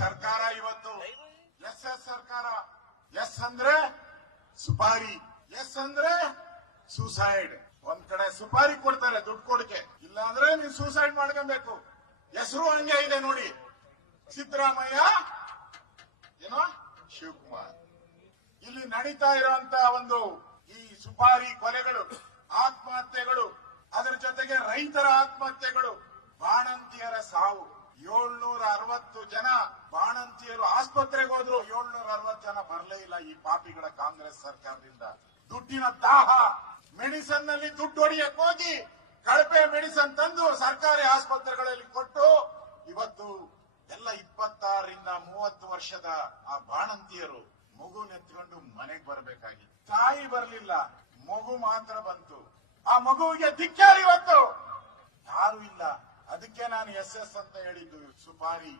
ಸರ್ಕಾರ ಇವತ್ತು ಎಸ್ ಸರ್ಕಾರ. ಎಸ್ ಅಂದ್ರೆ ಸುಪಾರಿ, ಎಸ್ ಅಂದ್ರೆ ಸೂಸೈಡ್. ಒಂದ್ ಕಡೆ ಸುಪಾರಿ ಕೊಡ್ತಾರೆ ದುಡ್ಡು ಕೊಡಕ್ಕೆ, ಇಲ್ಲ ಅಂದ್ರೆ ನೀವು ಸೂಸೈಡ್ ಮಾಡ್ಕೊಬೇಕು. ಹೆಸರು ಹಂಗೆ ಇದೆ ನೋಡಿ, ಸಿದ್ದರಾಮಯ್ಯ ಏನೋ ಶಿವಕುಮಾರ್. ಇಲ್ಲಿ ನಡೀತಾ ಇರುವಂತ ಒಂದು ಈ ಸುಪಾರಿ ಕೊಲೆಗಳು, ಆತ್ಮಹತ್ಯೆಗಳು, ಅದರ ಜೊತೆಗೆ ರೈತರ ಆತ್ಮಹತ್ಯೆಗಳು, ಬಾಣಂತಿಯರ ಸಾವು. 760 ಜನ ಬಾಣಂತಿಯರು ಆಸ್ಪತ್ರೆಗೆ ಹೋದ್ರು, 760 ಜನ ಬರಲೇ ಇಲ್ಲ ಈ ಪಾಪಿಗಳ ಕಾಂಗ್ರೆಸ್ ಸರ್ಕಾರದಿಂದ. ದುಡ್ಡಿನ ದಾಹ, ಮೆಡಿಸನ್ ನಲ್ಲಿ ದುಡ್ಡು ಹೊಡಿಯಕ್ ಹೋಗಿ ಕಳಪೆ ಮೆಡಿಸನ್ ತಂದು ಸರ್ಕಾರಿ ಆಸ್ಪತ್ರೆಗಳಲ್ಲಿ ಕೊಟ್ಟು ಇವತ್ತು ಎಲ್ಲ 26ರಿಂದ 30 ವರ್ಷದ ಆ ಬಾಣಂತಿಯರು ಮಗು ನೆತ್ಕೊಂಡು ಮನೆಗೆ ಬರಬೇಕಾಗಿತ್ತು. ತಾಯಿ ಬರಲಿಲ್ಲ, ಮಗು ಮಾತ್ರ ಬಂತು. ಆ ಮಗುವಿಗೆ ಧಿಕ್ಕಾರ ಇವತ್ತು ಯಾರು ಇಲ್ಲ. ಅದಕ್ಕೆ ನಾನು ಎಸ್ ಅಂತ ಹೇಳಿದ್ದು. ಸುಪಾರಿ